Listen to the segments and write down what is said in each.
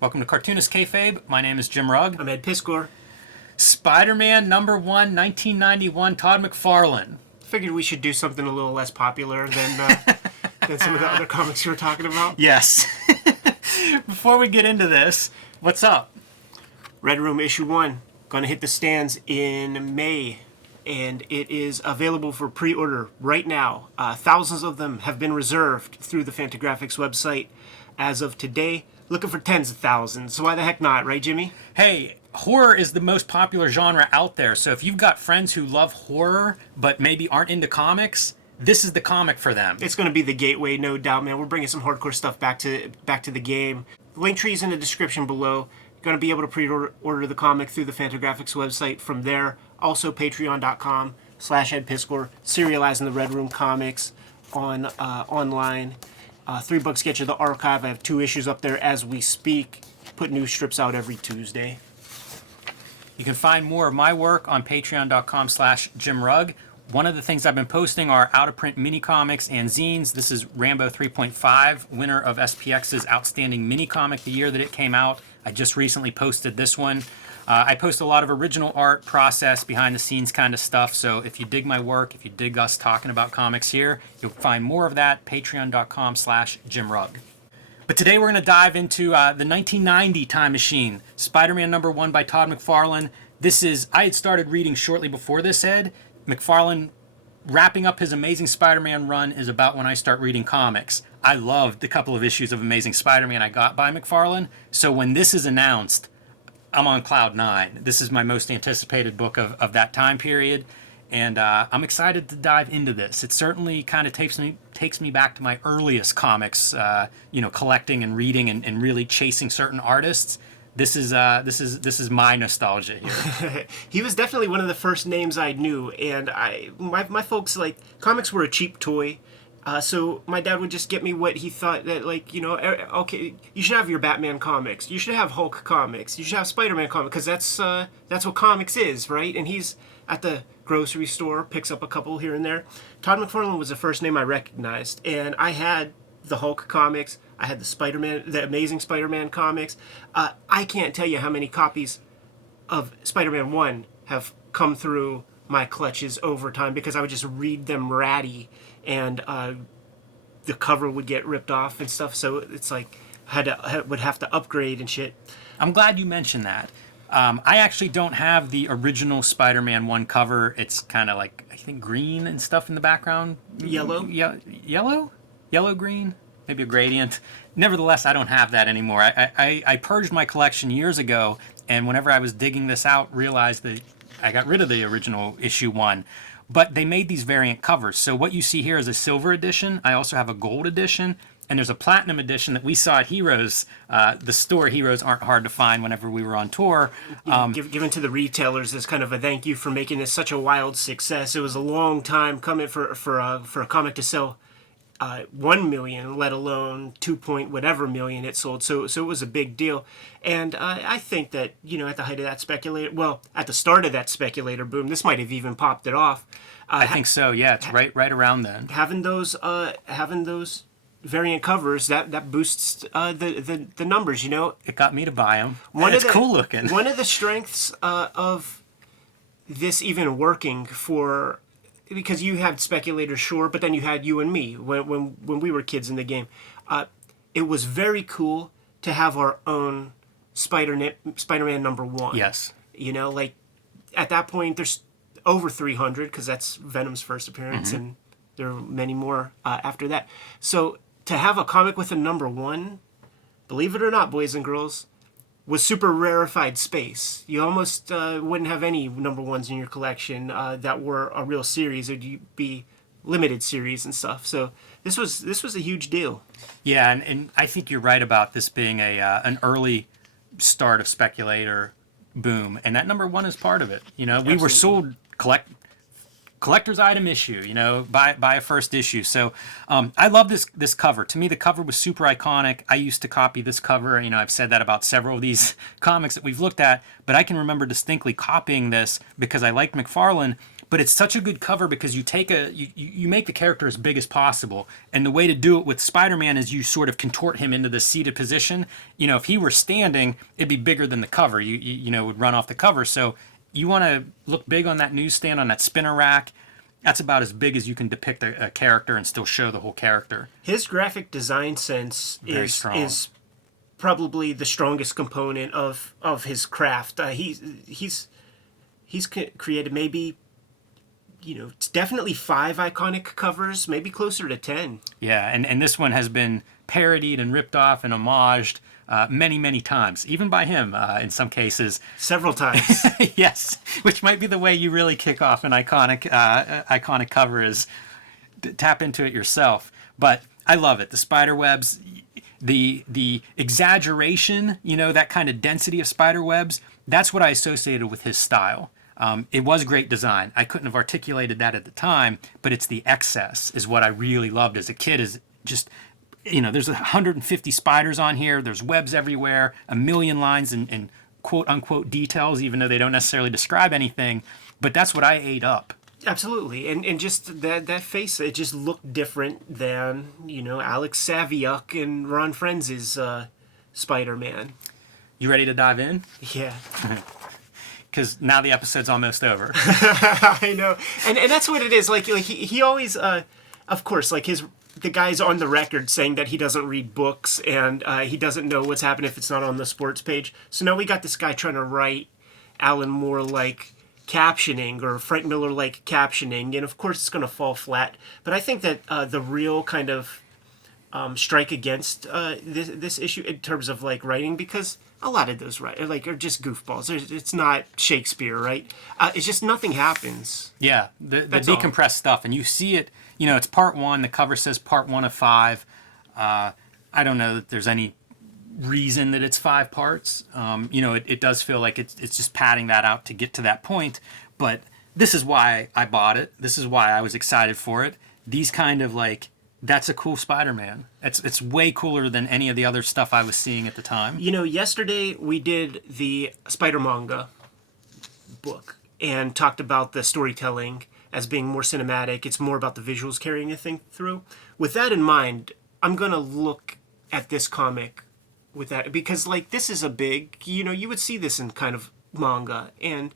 Welcome to Cartoonist Kayfabe. My name is Jim Rugg. I'm Ed Piscor. Spider-Man #1, 1991, Todd McFarlane. Figured we should do something a little less popular than some of the other comics you were talking about. Yes. Before we get into this, what's up? Red Room issue 1, gonna hit the stands in May, and it is available for pre-order right now. Thousands of them have been reserved through the Fantagraphics website as of today. Looking for tens of thousands, so why the heck not, right, Jimmy? Hey, horror is the most popular genre out there, so if you've got friends who love horror but maybe aren't into comics, this is the comic for them. It's going to be the gateway, no doubt, man. We're bringing some hardcore stuff back to the game. Link tree's in the description below. You're going to be able to pre-order the comic through the Fantagraphics website from there. Also, patreon.com/EdPiscor, serializing the Red Room comics online. $3 get you the archive. I have 2 issues up there as we speak. Put new strips out every Tuesday. You can find more of my work on patreon.com/JimRugg. One of the things I've been posting are out-of-print mini-comics and zines. This is Rambo 3.5, winner of SPX's Outstanding Mini-Comic the year that it came out. I just recently posted this one. I post a lot of original art, process, behind-the-scenes kind of stuff, so if you dig my work, if you dig us talking about comics here, you'll find more of that, patreon.com/JimRugg. But today we're going to dive into the 1990 Time Machine, Spider-Man #1 by Todd McFarlane. I had started reading shortly before this, Ed. McFarlane wrapping up his Amazing Spider-Man run is about when I start reading comics. I loved the couple of issues of Amazing Spider-Man I got by McFarlane, so when this is announced, I'm on cloud 9. This is my most anticipated book of that time period, and I'm excited to dive into this. It certainly kind of takes me back to my earliest comics, collecting and reading and really chasing certain artists. This is my nostalgia here. He was definitely one of the first names I knew, and my folks, like, comics were a cheap toy. So my dad would just get me what he thought that, okay, you should have your Batman comics, you should have Hulk comics, you should have Spider-Man comics, because that's what comics is, right? And he's at the grocery store, picks up a couple here and there. Todd McFarlane was the first name I recognized, and I had the Hulk comics, I had the Amazing Spider-Man comics. I can't tell you how many copies of Spider-Man 1 have come through my clutches over time because I would just read them ratty, and the cover would get ripped off and stuff, so it's like would have to upgrade and shit. I'm glad you mentioned that. I actually don't have the original Spider-Man 1 cover. It's kind of like, I think, green and stuff in the background. Yellow? Yellow, green? Maybe a gradient. Nevertheless, I don't have that anymore. I purged my collection years ago, and whenever I was digging this out, realized that I got rid of the original issue 1. But they made these variant covers. So what you see here is a silver edition. I also have a gold edition. And there's a platinum edition that we saw at Heroes. The store Heroes aren't hard to find whenever we were on tour. Given to the retailers as kind of a thank you for making this such a wild success. It was a long time coming for a comic to sell 1 million, let alone 2 point whatever million it sold. So it was a big deal. And I think that, at the height of that at the start of that speculator boom, this might have even popped it off. I think so, yeah. It's right around then. Having those variant covers, that boosts the numbers, It got me to buy them. It's cool looking. One of the strengths of this even working because you had speculators, sure, but then you had you and me when we were kids in the game. It was very cool to have our own Spider-Man #1. Yes. At that point, there's over 300, because that's Venom's first appearance, and there are many more after that. So to have a comic with a #1, believe it or not, boys and girls, was super rarefied space. You almost wouldn't have any #1s in your collection that were a real series. It'd be limited series and stuff. So this was a huge deal. Yeah, and I think you're right about this being an early start of speculator boom, and that #1 is part of it. We were sold collector's item issue, buy a first issue. So I love this cover. To me, the cover was super iconic. I used to copy this cover. I've said that about several of these comics that we've looked at, but I can remember distinctly copying this because I liked McFarlane, but it's such a good cover because you take you make the character as big as possible, and the way to do it with Spider-Man is you sort of contort him into the seated position. If he were standing, it'd be bigger than the cover. You would run off the cover. So you want to look big on that newsstand, on that spinner rack. That's about as big as you can depict a character and still show the whole character. His graphic design sense is probably the strongest component of his craft. He's created maybe, it's definitely 5 iconic covers, maybe closer to 10. Yeah, and this one has been parodied and ripped off and homaged many, many times, even by him in some cases. Several times. Yes, which might be the way you really kick off an iconic cover, is tap into it yourself. But I love it. The spider webs, the exaggeration, that kind of density of spider webs, that's what I associated with his style. It was great design. I couldn't have articulated that at the time, but it's the excess is what I really loved as a kid. Is just, there's 150 spiders on here. There's webs everywhere, a million lines and quote unquote details, even though they don't necessarily describe anything. But that's what I ate up. Absolutely, and just that face, it just looked different than Alex Saviuk and Ron Frenz's Spider-Man. You ready to dive in? Yeah. Because now the episode's almost over. I know, and that's what it is. Like he always, of course, like the guy's on the record saying that he doesn't read books and he doesn't know what's happening if it's not on the sports page. So now we got this guy trying to write Alan Moore like captioning or Frank Miller like captioning, and of course it's going to fall flat. But I think that the real kind of strike against this issue in terms of like writing, because a lot of those are just goofballs. It's not Shakespeare, right? It's just nothing happens. Yeah, the decompressed stuff, and you see it. It's part 1. The cover says part 1 of 5. I don't know that there's any reason that it's 5 parts. It does feel like it's just padding that out to get to that point. But this is why I bought it. This is why I was excited for it. These kind of that's a cool Spider-Man. It's way cooler than any of the other stuff I was seeing at the time. Yesterday we did the Spider Manga book and talked about the storytelling as being more cinematic. It's more about the visuals carrying the thing through. With that in mind, I'm going to look at this comic with that, because this is a big, you would see this in kind of manga, and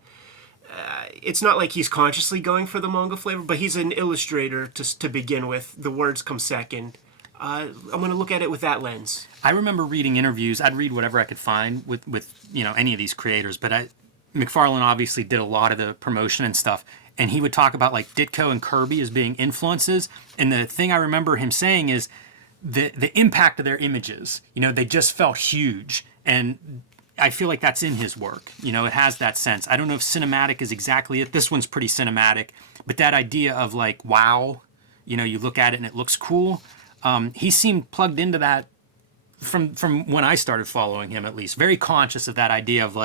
it's not like he's consciously going for the manga flavor, but he's an illustrator to begin with. The words come second. I'm going to look at it with that lens. I remember reading interviews. I'd read whatever I could find with any of these creators, but McFarlane obviously did a lot of the promotion and stuff, and he would talk about Ditko and Kirby as being influences, and the thing I remember him saying is the impact of their images. They just felt huge, and I feel like that's in his work. It has that sense. I don't know if cinematic is exactly it. This one's pretty cinematic, but that idea of wow, you look at it and it looks cool. He seemed plugged into that from when I started following him, at least. Very conscious of that idea of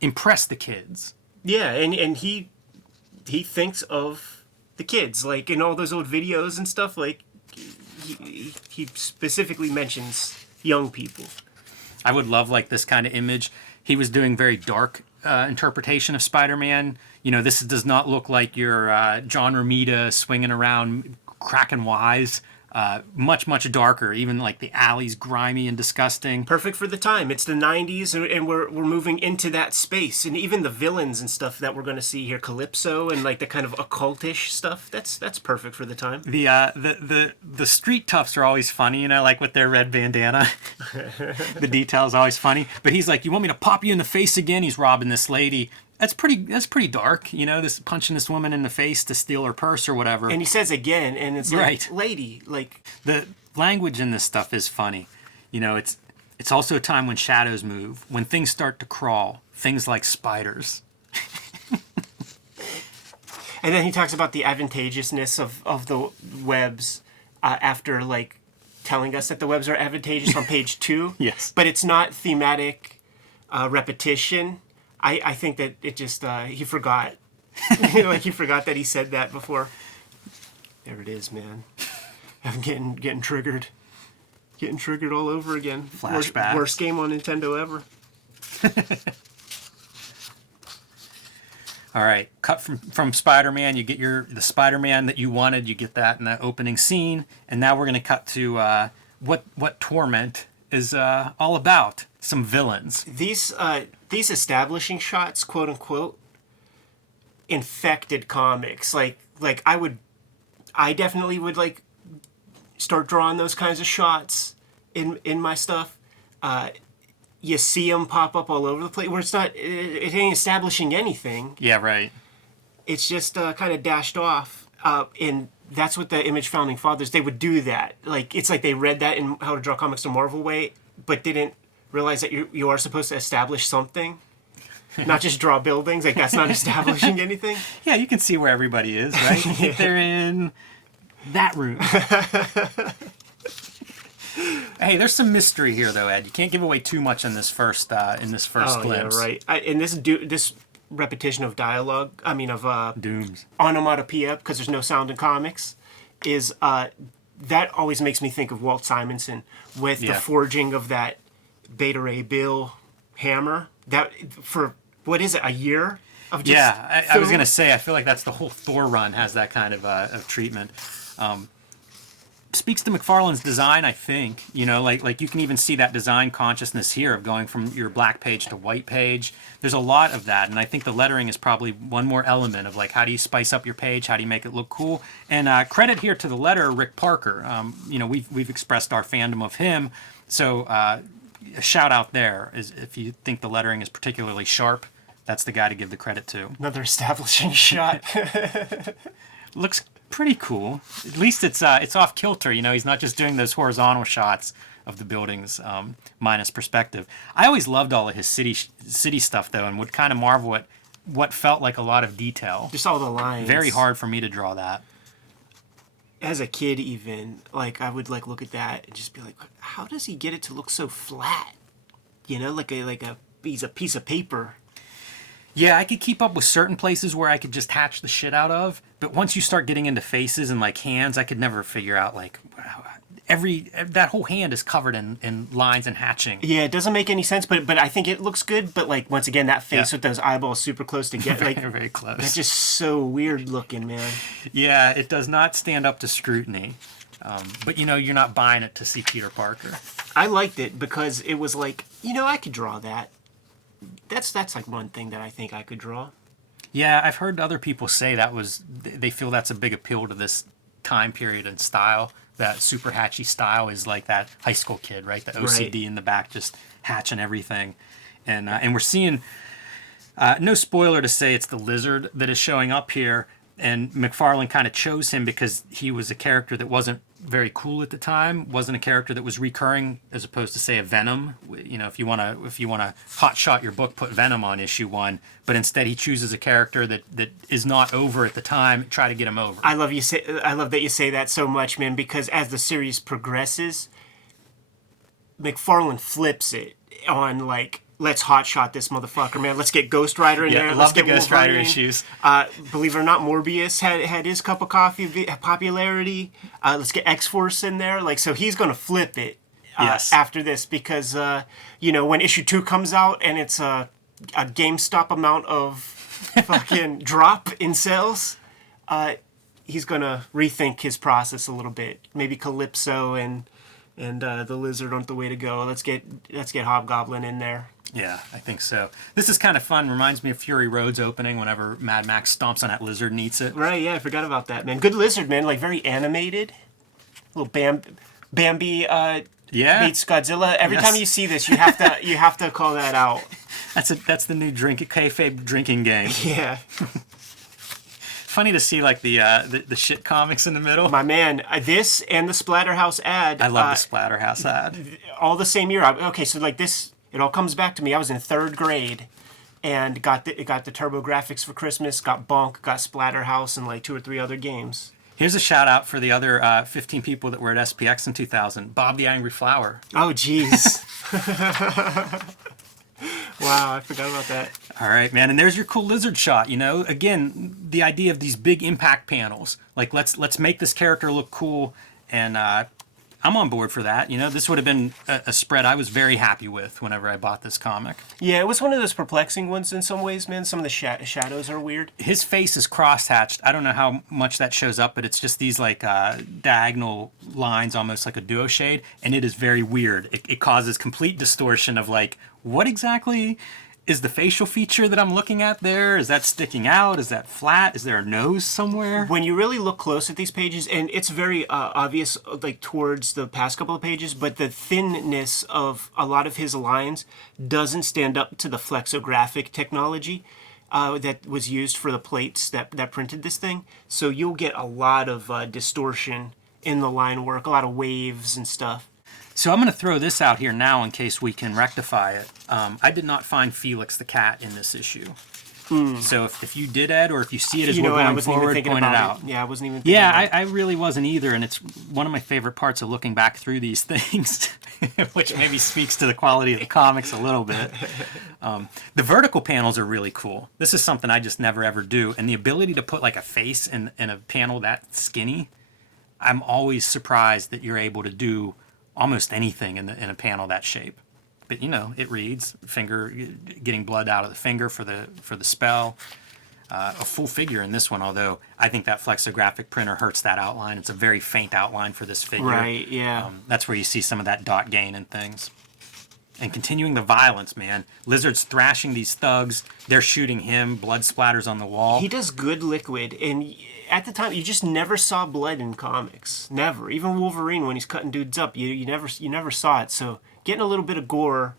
impress the kids. Yeah, and he thinks of the kids, in all those old videos and stuff. He specifically mentions young people. I would love this kind of image. He was doing very dark interpretation of Spider-Man. This does not look like your John Romita swinging around cracking wise. Much, much darker. Even the alley's grimy and disgusting. Perfect for the time. It's the 90s, and we're moving into that space. And even the villains and stuff that we're going to see here, Calypso and the kind of occultish stuff, that's perfect for the time. The street toughs are always funny, with their red bandana. The detail's always funny. But he's you want me to pop you in the face again? He's robbing this lady. That's pretty dark, this punching this woman in the face to steal her purse or whatever. And he says again, and it's right. Lady, the language in this stuff is funny. It's also a time when shadows move, when things start to crawl, things like spiders. And then he talks about the advantageousness of the webs after telling us that the webs are advantageous on page 2. Yes. But it's not thematic repetition. I think that it just, he forgot. He forgot that he said that before. There it is, man. I'm getting triggered. Getting triggered all over again. Flashback. Worst game on Nintendo ever. All right, cut from Spider-Man. You get the Spider-Man that you wanted. You get that in that opening scene, and now we're going to cut to what Torment is all about. Some villains. These establishing shots, quote unquote, infected comics. Like I definitely would like start drawing those kinds of shots in my stuff. You see them pop up all over the place where it ain't establishing anything. Yeah, right. It's just kind of dashed off. And that's what the Image Founding Fathers, they would do that. Like, it's like they read that in How to Draw Comics the Marvel Way, but didn't realize that you are supposed to establish something. Not just draw buildings. Like, that's not establishing anything. Yeah, you can see where everybody is, right? You think they're in that room. Hey, there's some mystery here, though, Ed. You can't give away too much in this first glimpse. Yeah, right. And this repetition of dialogue, Dooms. onomatopoeia, because there's no sound in comics, is that always makes me think of Walt Simonson with the forging of that Beta Ray Bill hammer. That for what is it, a year of just I was gonna say I feel like that's the whole Thor run has that kind of treatment. Speaks to McFarlane's design, I think. You know, like you can even see that design consciousness here of going from your black page to white page. There's a lot of that, and I think the lettering is probably one more element of like how do you spice up your page, how do you make it look cool. And credit here to the letterer, Rick Parker. You know, we've expressed our fandom of him, so a shout out there is if you think the lettering is particularly sharp, that's the guy to give the credit to. Another establishing shot. Looks pretty cool. At least it's off kilter. You know, he's not just doing those horizontal shots of the buildings minus perspective. I always loved all of his city stuff though, and would kind of marvel at what felt like a lot of detail. Just all the lines. Very hard for me to draw that. As a kid, even like I would like look at that and just be like, how does he get it to look so flat? You know, like a piece of paper. Yeah, I could keep up with certain places where I could just hatch the shit out of, but once you start getting into faces and like hands, I could never figure out like that whole hand is covered in lines and hatching. Yeah, it doesn't make any sense, but I think it looks good. But like once again, that face with those eyeballs super close together, like very close. That's just so weird looking, man. Yeah, it does not stand up to scrutiny. But you know, you're not buying it to see Peter Parker. I liked it because it was like, you know, I could draw that. That's like one thing that I think I could draw. Yeah, I've heard other people say they feel that's a big appeal to this time period and style. That super hatchy style is like that high school kid, right? The OCD in the back, just hatching everything. And we're seeing, no spoiler to say it's the Lizard that is showing up here. And McFarlane kind of chose him because he was a character that wasn't very cool at the time, wasn't a character that was recurring, as opposed to say a Venom. You know, if you want to hot shot your book, put Venom on issue 1, but instead he chooses a character that is not over at the time. Try to get him over. I love that you say that so much, man, because as the series progresses, McFarlane flips it on like, let's hotshot this motherfucker, man. Let's get Ghost Rider in there. Let's get Ghost Rider issues. Believe it or not, Morbius had his cup of coffee popularity. Let's get X-Force in there. Like, so he's gonna flip it after this because you know, when issue 2 comes out and it's a GameStop amount of fucking drop in sales, he's gonna rethink his process a little bit. Maybe Calypso and the Lizard aren't the way to go. Let's get Hobgoblin in there. Yeah, I think so. This is kind of fun. Reminds me of Fury Road's opening whenever Mad Max stomps on that lizard and eats it. Right, yeah, I forgot about that, man. Good Lizard, man. Like, very animated. Little Bambi meets Godzilla. Every time you see this, you have to call that out. That's the new Kayfabe drinking game. Yeah. Funny to see like the shit comics in the middle. My man, this and the Splatterhouse ad. I love the Splatterhouse ad. All the same year. Okay, so like this, it all comes back to me. I was in 3rd grade and got the TurboGrafx for Christmas, got Bonk, got Splatterhouse, and like 2 or 3 other games. Here's a shout out for the other 15 people that were at SPX in 2000. Bob the Angry Flower. Oh, jeez. Wow, I forgot about that. All right, man, and there's your cool lizard shot. You know, again, the idea of these big impact panels. Like, let's make this character look cool, and I'm on board for that. You know, this would have been a spread I was very happy with whenever I bought this comic. Yeah, it was one of those perplexing ones in some ways, man. Some of the shadows are weird. His face is cross-hatched. I don't know how much that shows up, but it's just these like diagonal lines, almost like a duo shade, and it is very weird. It causes complete distortion of like, what exactly is the facial feature that I'm looking at there? Is that sticking out? Is that flat? Is there a nose somewhere? When you really look close at these pages, and it's very obvious, like towards the past couple of pages, but the thinness of a lot of his lines doesn't stand up to the flexographic technology that was used for the plates that printed this thing. So you'll get a lot of distortion in the line work, a lot of waves and stuff. So I'm going to throw this out here now in case we can rectify it. I did not find Felix the cat in this issue. So if you did, Ed, or if you see it as we're going forward, point it out. Yeah, I wasn't even thinking Yeah, about it. I really wasn't either, and it's one of my favorite parts of looking back through these things, which maybe speaks to the quality of the comics a little bit. The vertical panels are really cool. This is something I just never ever do, and the ability to put like a face in a panel that skinny, I'm always surprised that you're able to do almost anything in a panel that shape. But you know, it reads finger, getting blood out of the finger for the spell. A full figure in this one, although I think that flexographic printer hurts that outline. It's a very faint outline for this figure. Right, yeah. That's where you see some of that dot gain and things. And continuing the violence, man. Lizard's thrashing these thugs. They're shooting him. Blood splatters on the wall. He does good liquid, and at the time, you just never saw blood in comics. Never. Even Wolverine, when he's cutting dudes up, you never saw it. So getting a little bit of gore,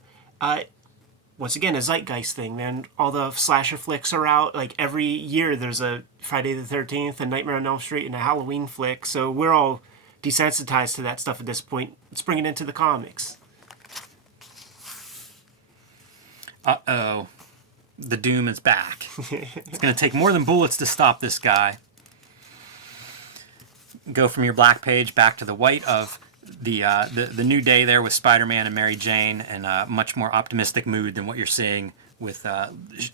once again, a zeitgeist thing, man. All the slasher flicks are out. Like every year, there's a Friday the 13th, a Nightmare on Elm Street, and a Halloween flick. So we're all desensitized to that stuff at this point. Let's bring it into the comics. Uh-oh. The Doom is back. It's going to take more than bullets to stop this guy. Go from your black page back to the white of the new day there with Spider-Man and Mary Jane, and a much more optimistic mood than what you're seeing with the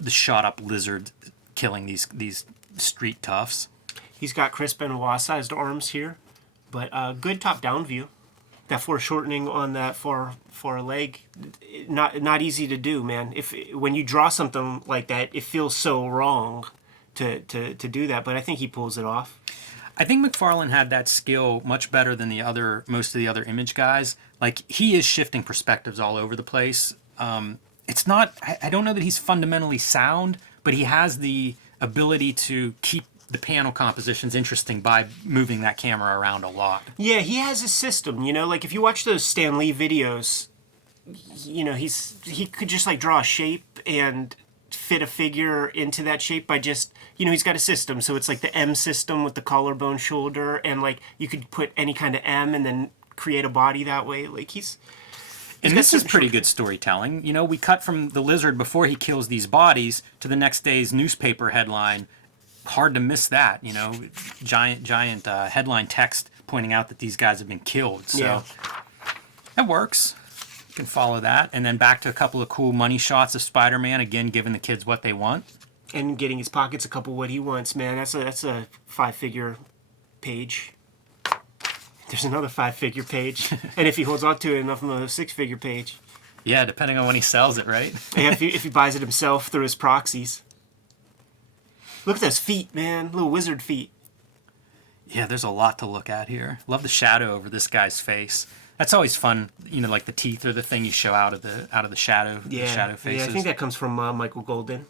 shot-up Lizard killing these street toughs. He's got Chris Benoit-sized arms here, but good top-down view. That foreshortening on that far leg, not easy to do, man. When you draw something like that, it feels so wrong to do that, but I think he pulls it off. I think McFarlane had that skill much better than most of the other Image guys. Like, he is shifting perspectives all over the place. It's not, I don't know that he's fundamentally sound, but he has the ability to keep the panel compositions interesting by moving that camera around a lot. Yeah, he has a system, you know, like if you watch those Stan Lee videos, you know, he could just like draw a shape and fit a figure into that shape by just, you know, he's got a system. So it's like the M system with the collarbone shoulder, and like you could put any kind of M and then create a body that way. Like and this is pretty good storytelling. You know, we cut from the Lizard before he kills these bodies to the next day's newspaper headline. Hard to miss that, you know, giant headline text pointing out that these guys have been killed. So yeah. That works. You can follow that. And then back to a couple of cool money shots of Spider-Man, again, giving the kids what they want. And getting his pockets a couple what he wants, man. That's a 5-figure page. There's another 5-figure page. And if he holds on to it enough, another 6-figure page. Yeah, depending on when he sells it, right? Yeah, if he buys it himself through his proxies. Look at those feet, man. Little wizard feet. Yeah, there's a lot to look at here. Love the shadow over this guy's face. That's always fun, you know, like the teeth are the thing you show out of the shadow, yeah. The shadow faces. Yeah, I think that comes from Michael Golden.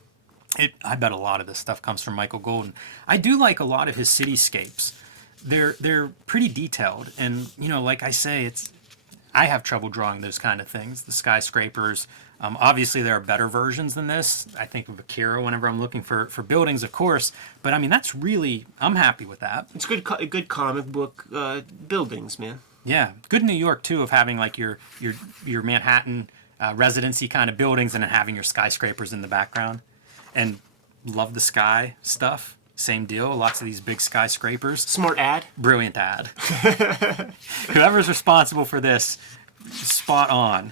I bet a lot of this stuff comes from Michael Golden. I do like a lot of his cityscapes. They're pretty detailed, and you know, like I say, I have trouble drawing those kind of things. The skyscrapers. Obviously, there are better versions than this. I think of Akira whenever I'm looking for buildings, of course. But I mean, that's really, I'm happy with that. It's good comic book buildings, man. Yeah, good in New York too, of having like your Manhattan residency kind of buildings, and then having your skyscrapers in the background. And love the sky stuff. Same deal. Lots of these big skyscrapers. Smart ad. Brilliant ad. Whoever's responsible for this, spot on.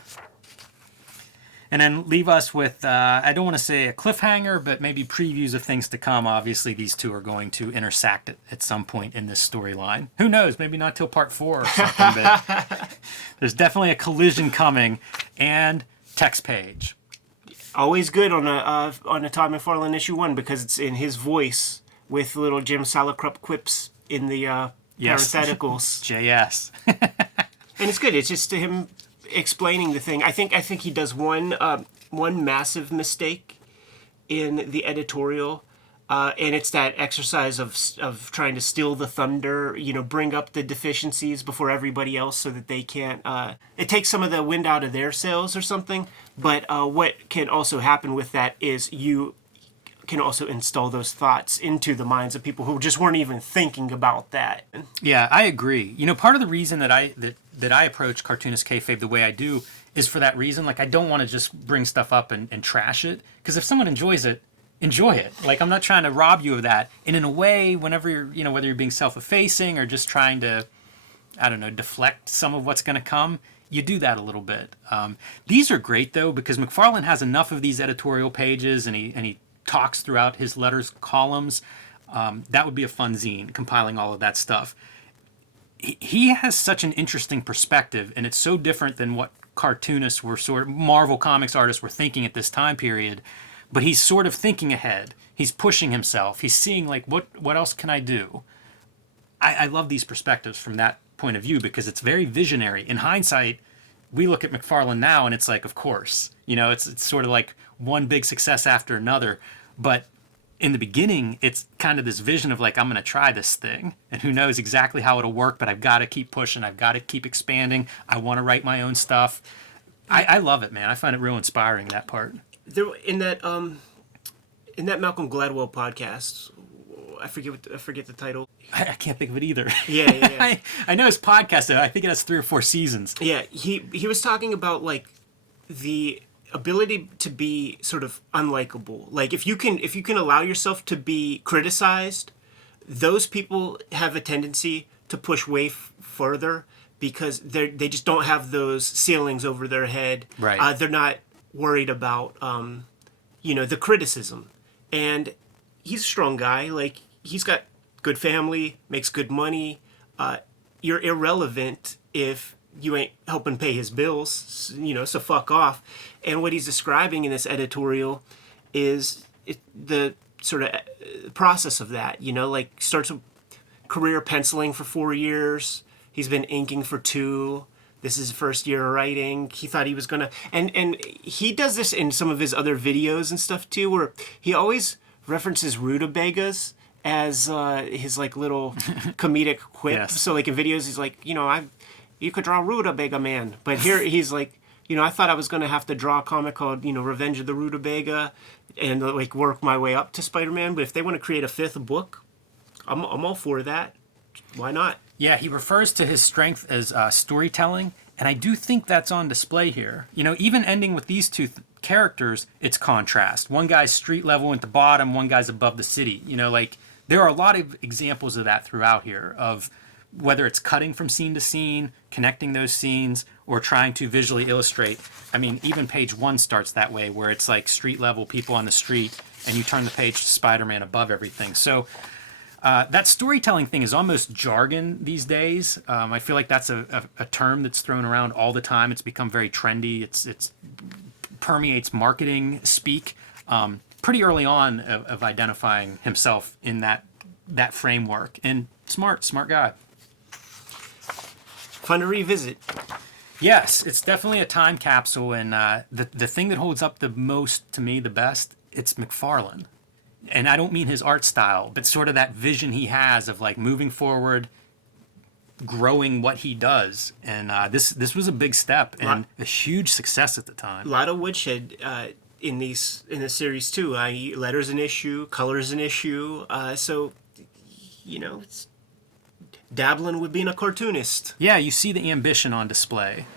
And then leave us with, I don't want to say a cliffhanger, but maybe previews of things to come. Obviously, these two are going to intersect at some point in this storyline. Who knows? Maybe not till part 4 or something, but there's definitely a collision coming. And text page. Always good on a Todd McFarlane issue 1 because it's in his voice with little Jim Salicrup quips in the parentheticals. JS. And it's good. It's just him explaining the thing. I think he does one massive mistake in the editorial, and it's that exercise of trying to steal the thunder. Bring up the deficiencies before everybody else, so that they can't. It takes some of the wind out of their sails or something. But what can also happen with that is you can also install those thoughts into the minds of people who just weren't even thinking about that. Yeah, I agree. Part of the reason that I approach Cartoonist Kayfabe the way I do is for that reason. Like, I don't want to just bring stuff up and trash it, because if someone enjoys it, enjoy it. Like, I'm not trying to rob you of that. And in a way, whenever you're, whether you're being self-effacing or just trying to, I don't know, deflect some of what's going to come, you do that a little bit. These are great, though, because McFarlane has enough of these editorial pages, and he talks throughout his letters columns. That would be a fun zine, compiling all of that stuff. He has such an interesting perspective, and it's so different than what cartoonists were, sort of Marvel Comics artists were thinking at this time period. But he's sort of thinking ahead. He's pushing himself. He's seeing, like, what else can I do? I love these perspectives from that point of view, because it's very visionary. In hindsight, we look at McFarlane now and it's like, of course, it's sort of like one big success after another. But in the beginning, it's kind of this vision of like, I'm going to try this thing, and who knows exactly how it'll work, but I've got to keep pushing. I've got to keep expanding. I want to write my own stuff. I love it, man. I find it real inspiring, that part. There, in that Malcolm Gladwell podcast, I forget the title. I can't think of it either. Yeah. I know his podcast, though. I think it has 3 or 4 seasons. Yeah, he was talking about, like, the ability to be sort of unlikable. Like, if you can allow yourself to be criticized, those people have a tendency to push way further, because they just don't have those ceilings over their head. Right. They're not worried about the criticism. And he's a strong guy. Like, he's got good family, makes good money. You're irrelevant if you ain't helping pay his bills, so fuck off. And what he's describing in this editorial is the sort of process of that, like, starts a career penciling for 4 years. He's been inking for 2. This is his first year of writing. He thought he was going to... And he does this in some of his other videos and stuff, too, where he always references rutabagas as his, like, little comedic quip. Yes. So, like, in videos, he's like, you could draw Rutabaga Man. But here he's like, I thought I was going to have to draw a comic called, Revenge of the Rutabaga and, like, work my way up to Spider-Man. But if they want to create a 5th book, I'm all for that. Why not? Yeah, he refers to his strength as storytelling, and I do think that's on display here. Even ending with these two characters, it's contrast. One guy's street level at the bottom, one guy's above the city. Like, there are a lot of examples of that throughout here, of whether it's cutting from scene to scene, connecting those scenes, or trying to visually illustrate. I mean, even page 1 starts that way, where it's like street level, people on the street, and you turn the page to Spider-Man above everything. So that storytelling thing is almost jargon these days. I feel like that's a term that's thrown around all the time. It's become very trendy. It's permeates marketing speak pretty early on of identifying himself in that framework. And smart guy. Fun to revisit. Yes, it's definitely a time capsule. And the thing that holds up the most, to me, the best, it's McFarlane. And I don't mean his art style, but sort of that vision he has of, like, moving forward, growing what he does. And this was a big step and a huge success at the time. A lot of woodshed in this series too. Letters an issue, colors an issue. So it's dabbling with being a cartoonist. Yeah, you see the ambition on display.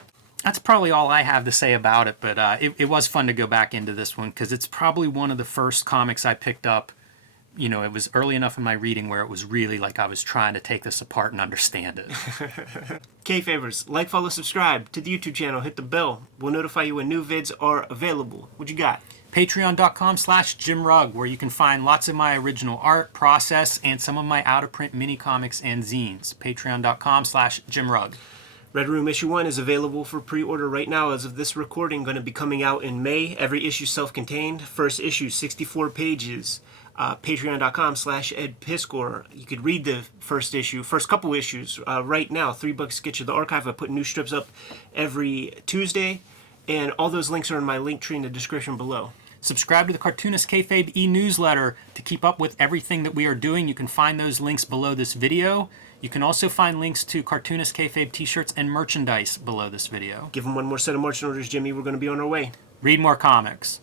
That's probably all I have to say about it, but it was fun to go back into this one, because it's probably one of the first comics I picked up it was early enough in my reading where it was really like I was trying to take this apart and understand it. Kayfabers, like, follow, subscribe to the YouTube channel, hit the bell. We'll notify you when new vids are available. What you got? Patreon.com/JimRugg, where you can find lots of my original art, process, and some of my out-of-print mini comics and zines. Patreon.com/JimRugg. Red Room issue 1 is available for pre-order right now as of this recording, going to be coming out in May. Every issue self-contained. First issue, 64 pages. Patreon.com/EdPiscor. You could read the first couple issues right now. $3 get you the archive. I put new strips up every Tuesday, and all those links are in my link tree in the description below. Subscribe to the Cartoonist Kayfabe e-newsletter to keep up with everything that we are doing. You can find those links below this video. You can also find links to Cartoonist Kayfabe t-shirts and merchandise below this video. Give them one more set of marching orders, Jimmy. We're going to be on our way. Read more comics.